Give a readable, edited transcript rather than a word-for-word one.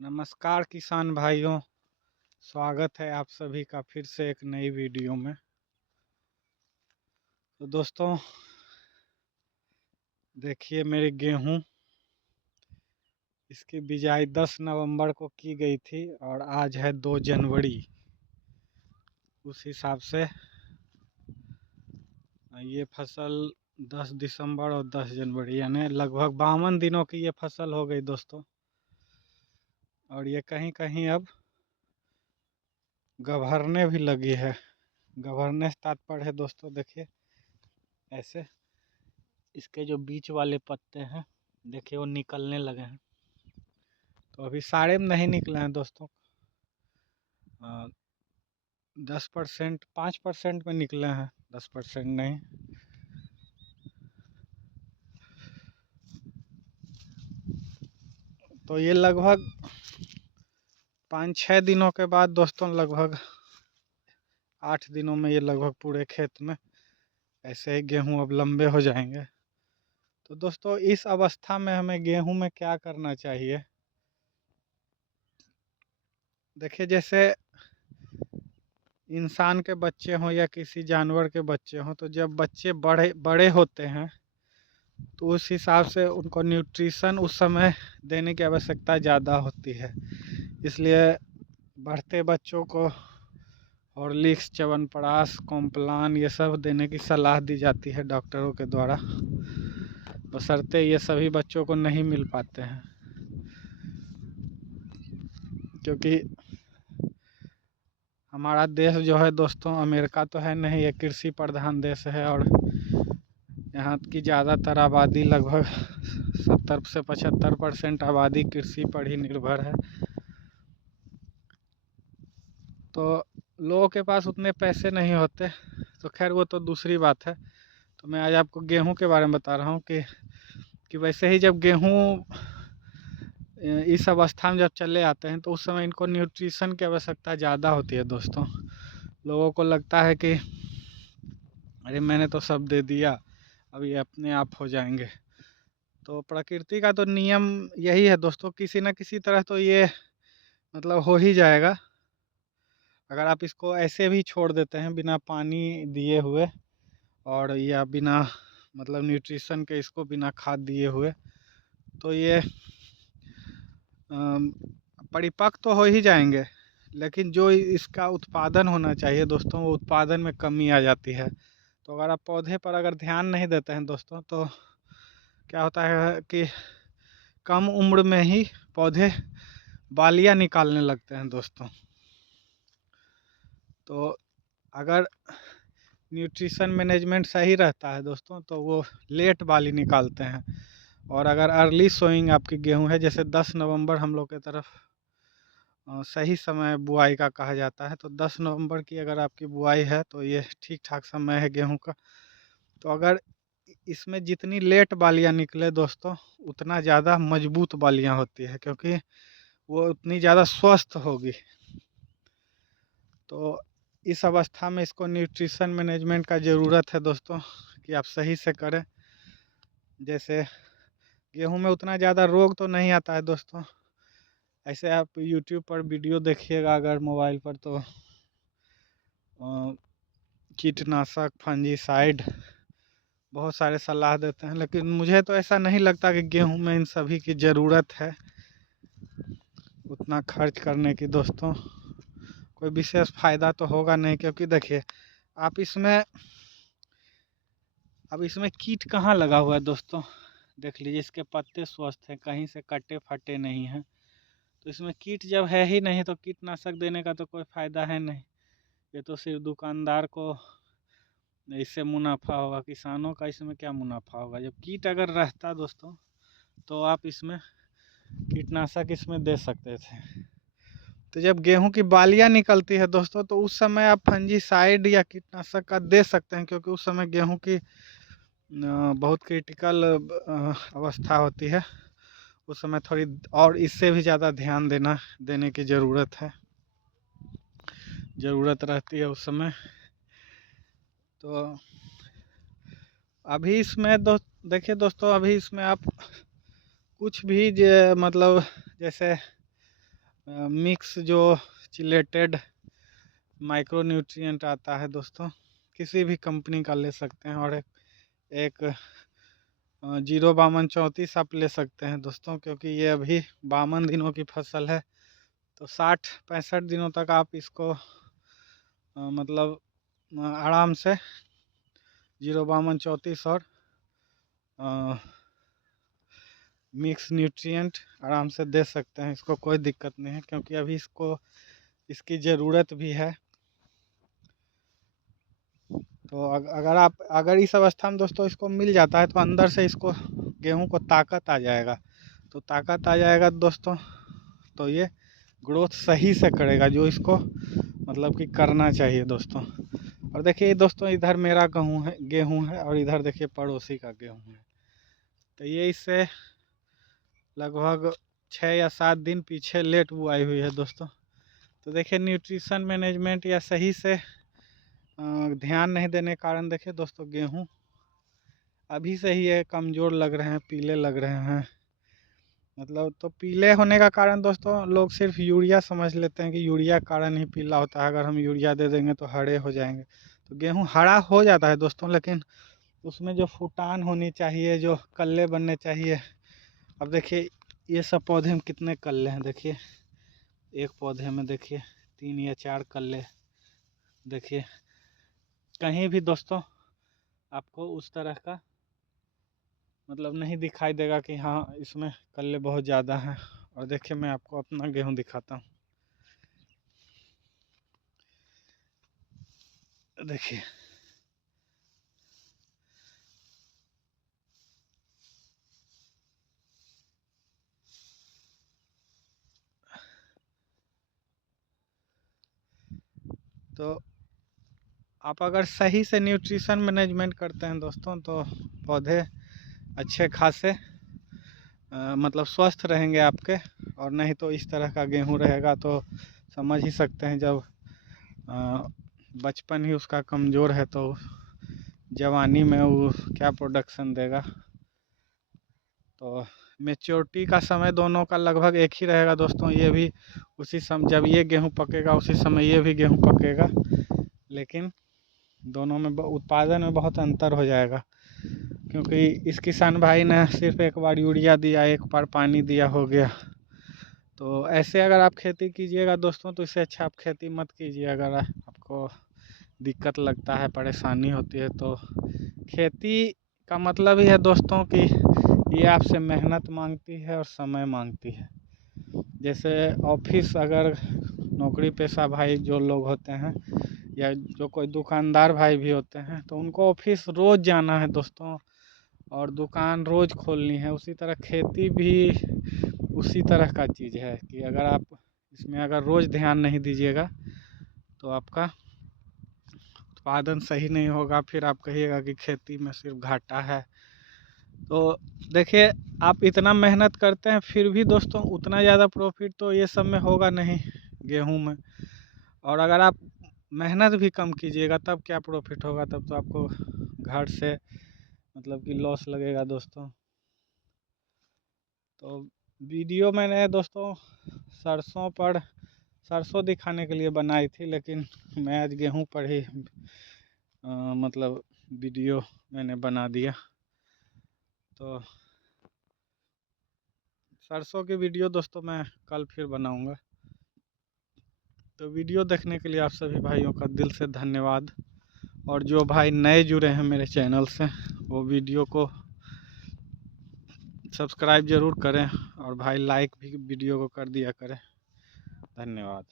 नमस्कार किसान भाइयों, स्वागत है आप सभी का फिर से एक नई वीडियो में। तो दोस्तों देखिए मेरी गेहूं, इसकी बिजाई 10 नवंबर को की गई थी और आज है 2 जनवरी। उस हिसाब से ये फसल 10 दिसंबर और 10 जनवरी यानी लगभग 52 दिनों की ये फसल हो गई दोस्तों। और ये कहीं कहीं अब गभरने भी लगी है। गभरने से तात्पर्य है दोस्तों, देखिए ऐसे इसके जो बीच वाले पत्ते हैं देखिए वो निकलने लगे हैं। तो अभी सारे में नहीं निकले हैं दोस्तों, 10% 5% में निकले हैं, 10% नहीं। तो ये लगभग 5-6 दिनों के बाद दोस्तों, लगभग 8 दिनों में ये लगभग पूरे खेत में ऐसे ही गेहूं अब लंबे हो जाएंगे। तो दोस्तों इस अवस्था में हमें गेहूं में क्या करना चाहिए। देखिए जैसे इंसान के बच्चे हों या किसी जानवर के बच्चे हों, तो जब बच्चे बड़े बड़े होते हैं तो उस हिसाब से उनको न्यूट्रिशन उस समय देने की आवश्यकता ज़्यादा होती है। इसलिए बढ़ते बच्चों को हॉर्लिक्स, च्यवनप्राश, कॉम्प्लान ये सब देने की सलाह दी जाती है डॉक्टरों के द्वारा, बशर्ते ये सभी बच्चों को नहीं मिल पाते हैं। क्योंकि हमारा देश जो है दोस्तों, अमेरिका तो है नहीं, ये कृषि प्रधान देश है और यहाँ की ज़्यादातर आबादी लगभग 70 से 75% आबादी कृषि पर ही निर्भर है। तो लोगों के पास उतने पैसे नहीं होते, तो खैर वो तो दूसरी बात है। तो मैं आज आपको गेहूं के बारे में बता रहा हूँ कि वैसे ही जब गेहूं इस अवस्था में जब चले आते हैं तो उस समय इनको न्यूट्रिशन की आवश्यकता ज़्यादा होती है दोस्तों। लोगों को लगता है कि अरे मैंने तो सब दे दिया, अब ये अपने आप हो जाएंगे। तो प्रकृति का तो नियम यही है दोस्तों, किसी न किसी तरह तो ये मतलब हो ही जाएगा। अगर आप इसको ऐसे भी छोड़ देते हैं बिना पानी दिए हुए और या बिना मतलब न्यूट्रिशन के, इसको बिना खाद दिए हुए, तो ये परिपक्व तो हो ही जाएंगे, लेकिन जो इसका उत्पादन होना चाहिए दोस्तों, वो उत्पादन में कमी आ जाती है। तो अगर आप पौधे पर अगर ध्यान नहीं देते हैं दोस्तों, तो क्या होता है कि कम उम्र में ही पौधे बालियाँ निकालने लगते हैं दोस्तों। तो अगर न्यूट्रिशन मैनेजमेंट सही रहता है दोस्तों, तो वो लेट बाली निकालते हैं। और अगर अर्ली सोइंग आपकी गेहूं है, जैसे 10 नवंबर हम लोग की तरफ सही समय बुआई का कहा जाता है, तो 10 नवंबर की अगर आपकी बुआई है तो ये ठीक ठाक समय है गेहूं का। तो अगर इसमें जितनी लेट बालियाँ निकले दोस्तों, उतना ज़्यादा मजबूत बालियाँ होती है, क्योंकि वो उतनी ज़्यादा स्वस्थ होगी। तो इस अवस्था में इसको न्यूट्रिशन मैनेजमेंट का ज़रूरत है दोस्तों, कि आप सही से करें। जैसे गेहूं में उतना ज़्यादा रोग तो नहीं आता है दोस्तों। ऐसे आप यूट्यूब पर वीडियो देखिएगा अगर मोबाइल पर, तो कीटनाशक, फंजीसाइड बहुत सारे सलाह देते हैं, लेकिन मुझे तो ऐसा नहीं लगता कि गेहूं में इन सभी की ज़रूरत है उतना खर्च करने की दोस्तों। कोई विशेष फ़ायदा तो होगा नहीं, क्योंकि देखिए आप इसमें अब इसमें कीट कहाँ लगा हुआ है दोस्तों। देख लीजिए इसके पत्ते स्वस्थ हैं, कहीं से कटे फटे नहीं हैं। तो इसमें कीट जब है ही नहीं तो कीटनाशक देने का तो कोई फ़ायदा है नहीं। ये तो सिर्फ दुकानदार को इससे मुनाफा होगा, किसानों का इसमें क्या मुनाफा होगा। जब कीट अगर रहता दोस्तों, तो आप इसमें कीटनाशक इसमें दे सकते थे। तो जब गेहूं की बालियां निकलती है दोस्तों, तो उस समय आप फंजीसाइड या कीटनाशक का दे सकते हैं, क्योंकि उस समय गेहूं की बहुत क्रिटिकल अवस्था होती है। उस समय थोड़ी और इससे भी ज़्यादा ध्यान देने की ज़रूरत रहती है उस समय। तो अभी इसमें देखिए दोस्तों, अभी इसमें आप कुछ भी मतलब जैसे मिक्स जो चिलेटेड माइक्रो न्यूट्रिएंट आता है दोस्तों, किसी भी कंपनी का ले सकते हैं। और एक 05234 आप ले सकते हैं दोस्तों, क्योंकि ये अभी 52 दिनों की फसल है। तो 60-65 दिनों तक आप इसको मतलब आराम से 05234 और मिक्स न्यूट्रिएंट आराम से दे सकते हैं। इसको कोई दिक्कत नहीं है, क्योंकि अभी इसकी ज़रूरत भी है। तो अगर इस अवस्था में दोस्तों इसको मिल जाता है तो अंदर से इसको गेहूं को ताकत आ जाएगा। तो ताकत आ जाएगा दोस्तों, तो ये ग्रोथ सही से करेगा, जो इसको मतलब कि करना चाहिए दोस्तों। और देखिए दोस्तों, इधर मेरा गेहूं है और इधर देखिए पड़ोसी का गेहूं है। तो ये इससे लगभग 6 या 7 दिन पीछे लेट बुआई हुई है दोस्तों। तो देखिए न्यूट्रिशन मैनेजमेंट या सही से ध्यान नहीं देने के कारण देखिए दोस्तों, गेहूं अभी से ही ये कमज़ोर लग रहे हैं, पीले लग रहे हैं। मतलब तो पीले होने का कारण दोस्तों, लोग सिर्फ यूरिया समझ लेते हैं कि यूरिया कारण ही पीला होता है, अगर हम यूरिया दे देंगे तो हरे हो जाएंगे। तो गेहूं हरा हो जाता है दोस्तों, लेकिन उसमें जो फुटान होनी चाहिए, जो कल्ले बनने चाहिए। अब देखिए ये सब पौधे में कितने कल्ले हैं, देखिए एक पौधे में देखिए 3 या 4 कल्ले। देखिए कहीं भी दोस्तों आपको उस तरह का मतलब नहीं दिखाई देगा कि हाँ इसमें कल्ले बहुत ज़्यादा हैं। और देखिए मैं आपको अपना गेहूं दिखाता हूँ, देखिए तो आप अगर सही से न्यूट्रिशन मैनेजमेंट करते हैं दोस्तों, तो पौधे अच्छे खासे मतलब स्वस्थ रहेंगे आपके। और नहीं तो इस तरह का गेहूं रहेगा तो समझ ही सकते हैं, जब बचपन ही उसका कमज़ोर है तो जवानी में वो क्या प्रोडक्शन देगा। तो मेच्योरिटी का समय दोनों का लगभग एक ही रहेगा दोस्तों। ये भी उसी समय जब ये गेहूं पकेगा उसी समय ये भी गेहूं पकेगा, लेकिन दोनों में उत्पादन में बहुत अंतर हो जाएगा। क्योंकि इस किसान भाई ने सिर्फ एक बार यूरिया दिया, एक बार पानी दिया, हो गया। तो ऐसे अगर आप खेती कीजिएगा दोस्तों, तो इससे अच्छा आप खेती मत कीजिए। अगर आपको दिक्कत लगता है, परेशानी होती है, तो खेती का मतलब ही है दोस्तों कि ये आपसे मेहनत मांगती है और समय मांगती है। जैसे ऑफिस, अगर नौकरी पेशा भाई जो लोग होते हैं या जो कोई दुकानदार भाई भी होते हैं, तो उनको ऑफिस रोज़ जाना है दोस्तों और दुकान रोज़ खोलनी है। उसी तरह खेती भी उसी तरह का चीज़ है कि अगर आप इसमें अगर रोज़ ध्यान नहीं दीजिएगा तो आपका उत्पादन सही नहीं होगा। फिर आप कहिएगा कि खेती में सिर्फ घाटा है। तो देखिए आप इतना मेहनत करते हैं, फिर भी दोस्तों उतना ज़्यादा प्रॉफिट तो ये सब में होगा नहीं, गेहूं में। और अगर आप मेहनत भी कम कीजिएगा तब क्या प्रॉफिट होगा, तब तो आपको घर से मतलब कि लॉस लगेगा दोस्तों। तो वीडियो मैंने दोस्तों सरसों दिखाने के लिए बनाई थी, लेकिन मैं आज गेहूं पर ही मतलब वीडियो मैंने बना दिया। तो सरसों की वीडियो दोस्तों मैं कल फिर बनाऊंगा। तो वीडियो देखने के लिए आप सभी भाइयों का दिल से धन्यवाद। और जो भाई नए जुड़े हैं मेरे चैनल से, वो वीडियो को सब्सक्राइब ज़रूर करें और भाई लाइक भी वीडियो को कर दिया करें। धन्यवाद।